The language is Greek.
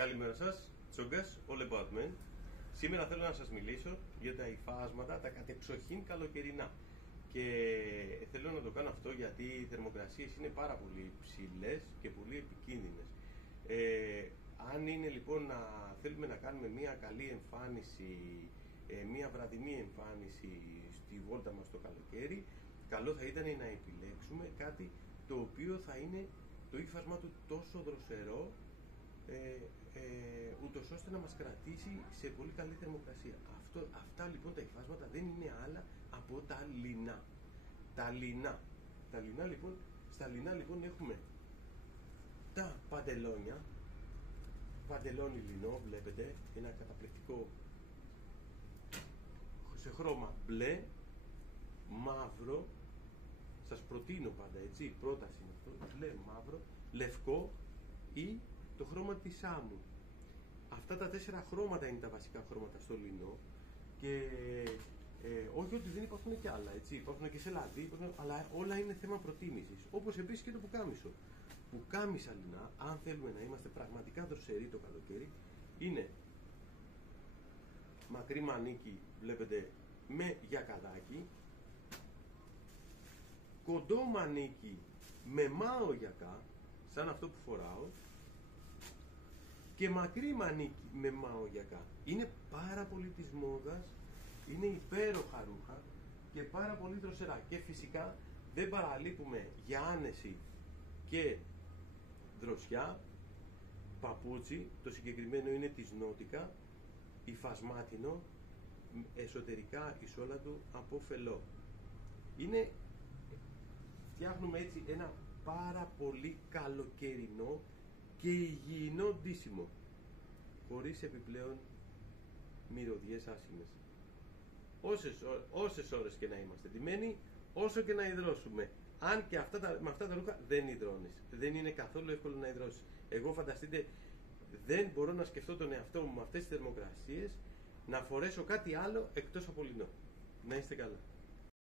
Καλημέρα σας, Τσόγκας, all about men. Σήμερα θέλω να σας μιλήσω για τα υφάσματα, τα κατεξοχήν καλοκαιρινά. Και θέλω να το κάνω αυτό γιατί οι θερμοκρασίες είναι πάρα πολύ ψηλές και πολύ επικίνδυνες. Αν είναι λοιπόν να θέλουμε να κάνουμε μια καλή εμφάνιση, μια βραδινή εμφάνιση στη βόλτα μας το καλοκαίρι, καλό θα ήταν να επιλέξουμε κάτι το οποίο θα είναι το ύφασμα του τόσο δροσερό, ούτως ώστε να μας κρατήσει σε πολύ καλή θερμοκρασία. Αυτά λοιπόν τα υφάσματα δεν είναι άλλα από τα λινά. Τα λινά λοιπόν, στα λινά λοιπόν έχουμε τα παντελόνια, παντελόνι λινό, βλέπετε, ένα καταπληκτικό σε χρώμα μπλε, μαύρο, σας προτείνω πάντα, έτσι, πρόταση είναι αυτό, μπλε, μαύρο, λευκό ή το χρώμα της άμμου. Αυτά τα 4 χρώματα είναι τα βασικά χρώματα στο λινό και όχι ότι δεν υπάρχουν και άλλα, έτσι, υπάρχουν και σε λαδί, αλλά όλα είναι θέμα προτίμησης. Όπως επίσης και το πουκάμισο. Πουκάμισα λινά, αν θέλουμε να είμαστε πραγματικά δροσεροί το καλοκαίρι, είναι μακρύ μανίκι, βλέπετε, με γιακαδάκι, κοντό μανίκι με μάο γιακά, σαν αυτό που φοράω, και μακρύ μανίκι με μάο γιακά. Είναι πάρα πολύ της μόδας, είναι υπέροχα ρούχα και πάρα πολύ δροσερά. Και φυσικά δεν παραλείπουμε για άνεση και δροσιά παπούτσι, το συγκεκριμένο είναι της Νότικα, υφασμάτινο, εσωτερικά η σόλα του από φελό. Φτιάχνουμε έτσι ένα πάρα πολύ καλοκαιρινό και υγιεινό ντύσιμο, χωρίς επιπλέον μυρωδιές άσχημες. Όσες ώρες και να είμαστε ντυμένοι, όσο και να υδρώσουμε. Αν και με αυτά τα ρούχα δεν υδρώνεις. Δεν είναι καθόλου εύκολο να υδρώσεις. Εγώ, φανταστείτε, δεν μπορώ να σκεφτώ τον εαυτό μου με αυτές τις θερμοκρασίες να φορέσω κάτι άλλο εκτός από λινό. Να είστε καλά.